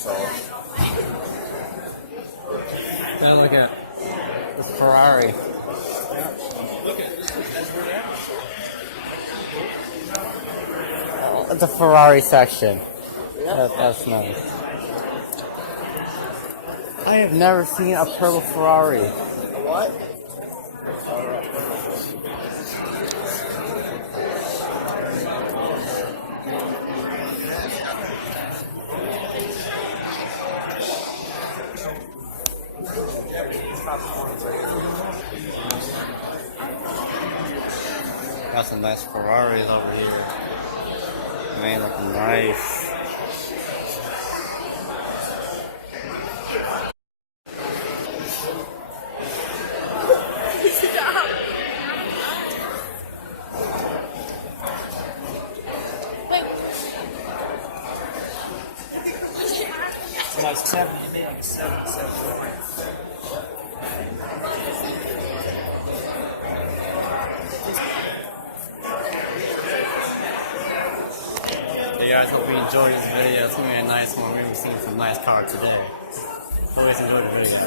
So. Now look at the Ferrari. Oh, the Ferrari section. That's nice. I have never seen a purple Ferrari. A what? Got some nice Ferraris over here. Man, looking nice. Like 7, you made like a 7. Hey guys, hope you enjoyed this video. It's gonna be a nice one. We're gonna be seeing some nice cars today. Always enjoy the video.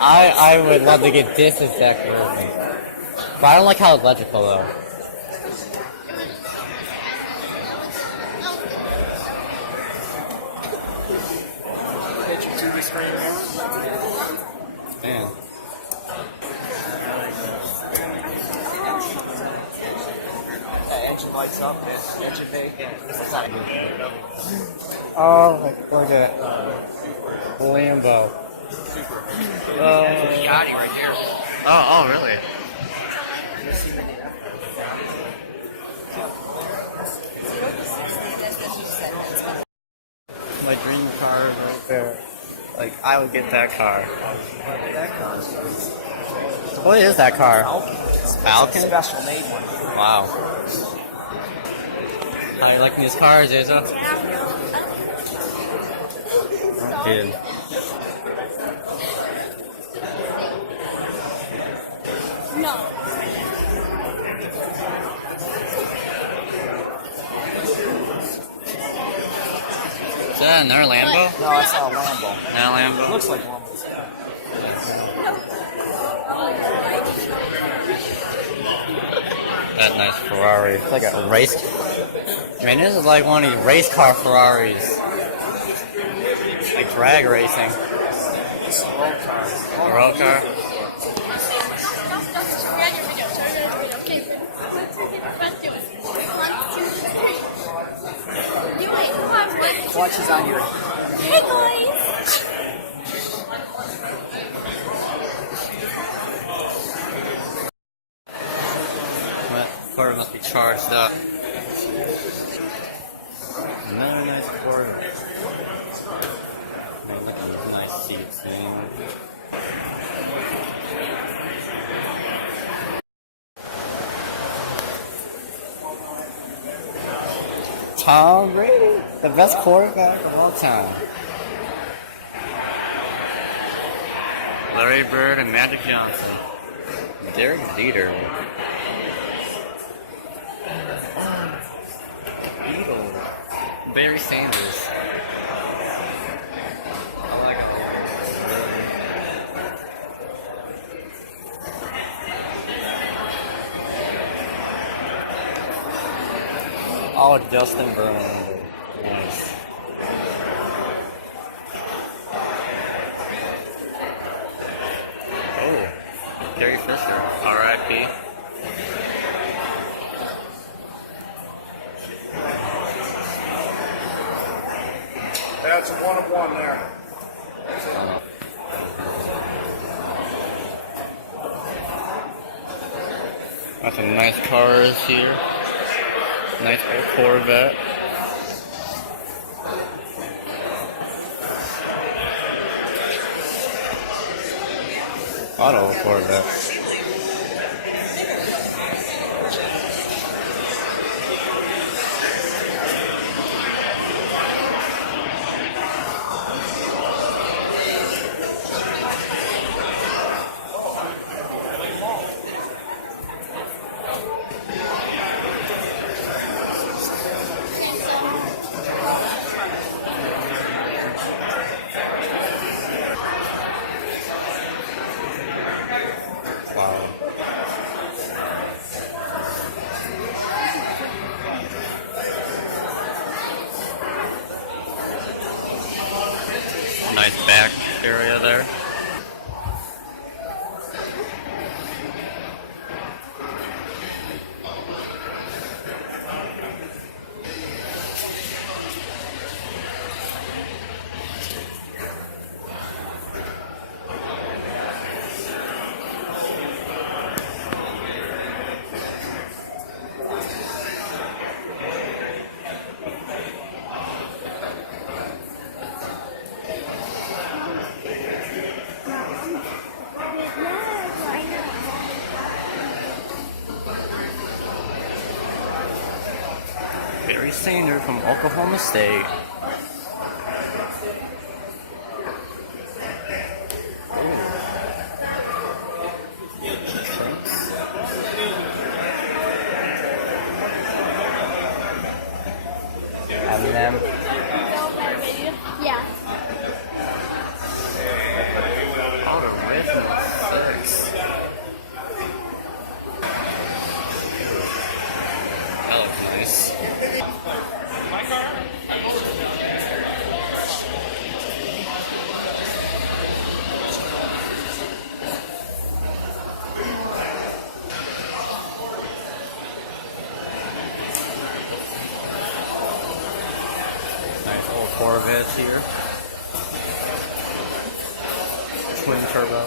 I would love to get this exact version. But I don't like how electrical though. Get your TV screen here. Damn. That engine lights up, this engine bay, Oh, look at Lambo. Yachty right here. Oh, really? My dream car is right there. Like, I would get that car. What is that car? Falcon? Special made one. Wow. How you liking these cars, Asa? Dude. No. Is that another Lambo? No, that's not a Lambo. Not a Lambo? It looks like Lambos. That nice Ferrari. It's like a race. Man, this is like one of these race car Ferraris. Like drag racing. It's a road car. A road car? Clutch is on your. Hey guys! That car must be charged up. Another nice Ford. Look at these nice seats. Tom Brady, the best quarterback of all time. Larry Bird and Magic Johnson. Derek Jeter. Beatles. Barry Sanders. I like it. Oh, Justin Verlander. Nice. Oh, Gary Fisher. R.I.P. That's a 1 of 1 there. Got some nice cars here. Nice old Corvette. Auto Corvette. Nice back area there. Barry Sanders from Oklahoma State. Eminem. Yeah. Oh, the Rhythm 6. That looks nice. Nice old Corvettes here. Twin turbo.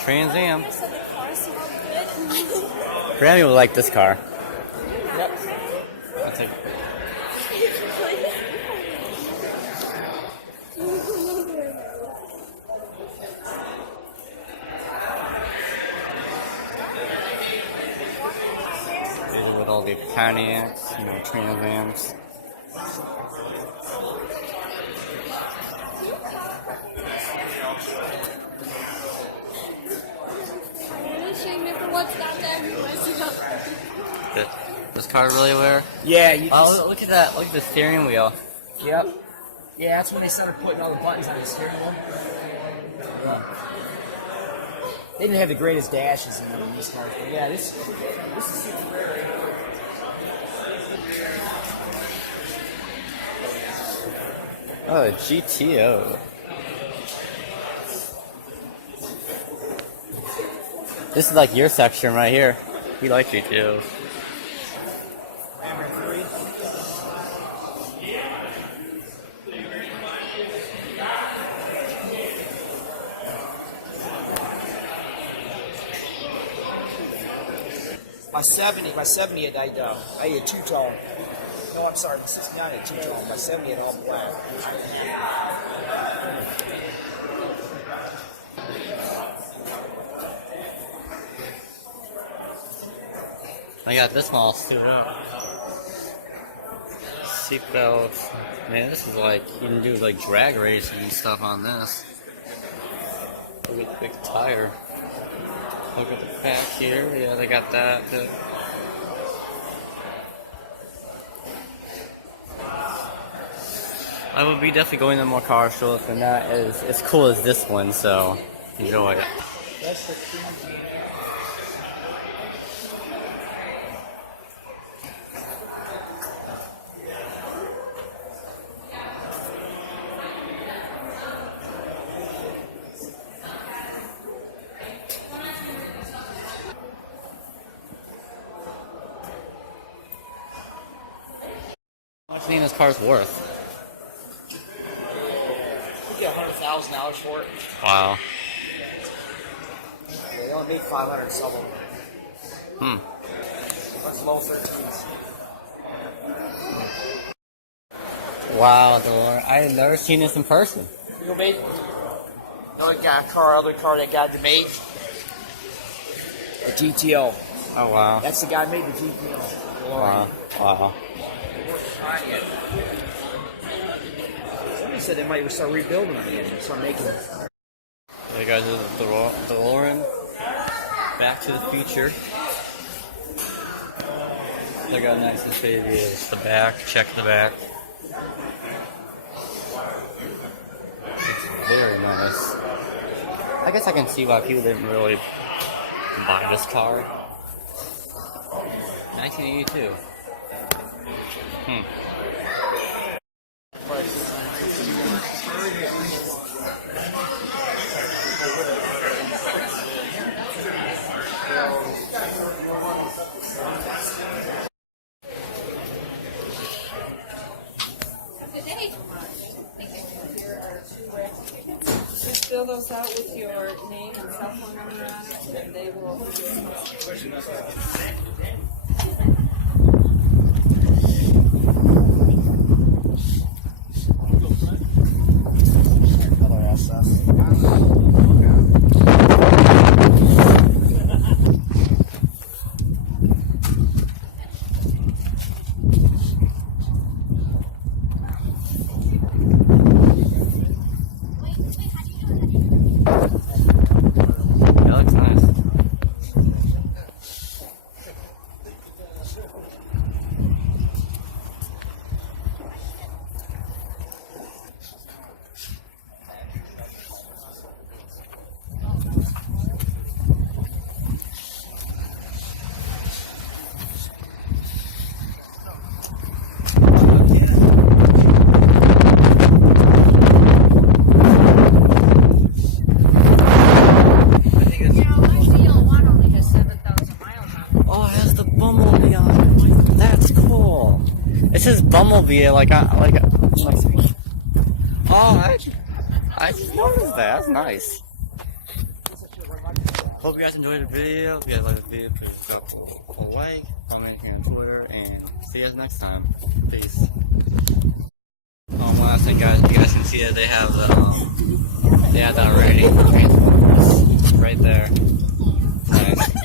Trans Am. So the car smelled good. Grammy would like this car. Yep. I'll take it. With all the Pontiacs, Trans Ams. This car really wear? Yeah, you Oh, can. look at that! Look at the steering wheel. Yep. Yeah, that's when they started putting all the buttons on the steering wheel. Yeah. They didn't have the greatest dashes in these cars, but yeah, this is super rare. Oh, GTO. This is like your section right here. We like GTOs. My 70 I had two-tone. No, I'm sorry, my 69 had two-tone. My 70 had all black. I got this one all stewed up. Seatbelts. Man, this is like, you can do like drag racing and stuff on this. Look at the big tire. Look at the back here. Yeah, they got that. I would be definitely going to more car shows, but not as cool as this one, so enjoy it. That's the thing. How much do you think this car's worth? You get $100,000 for it. Wow. They only make 500 some of them. That's low 13s. Wow, Delore. I had never seen this in person. You know, mate? Other car that guy that made the GTO. Oh, wow. That's the guy who made the GTO. Wow. Wow. He said they might start rebuilding them again and start making. Hey guys, this is the DeLorean. Back to the Future. Look how nice this baby is. The back, check the back. It's very nice. I guess I can see why people didn't really buy this car. 1982. Just fill those out with your name and cell phone number on it, and they will. That looks nice. Oh, it has the Bumblebee on it. That's cool. It says Bumblebee Oh, I just noticed that. That's nice. Hope you guys enjoyed the video. If you guys liked the video, please drop a like, comment here on Twitter, and see you guys next time. Peace. One last thing, guys. You guys can see that they have the rating right there. Nice.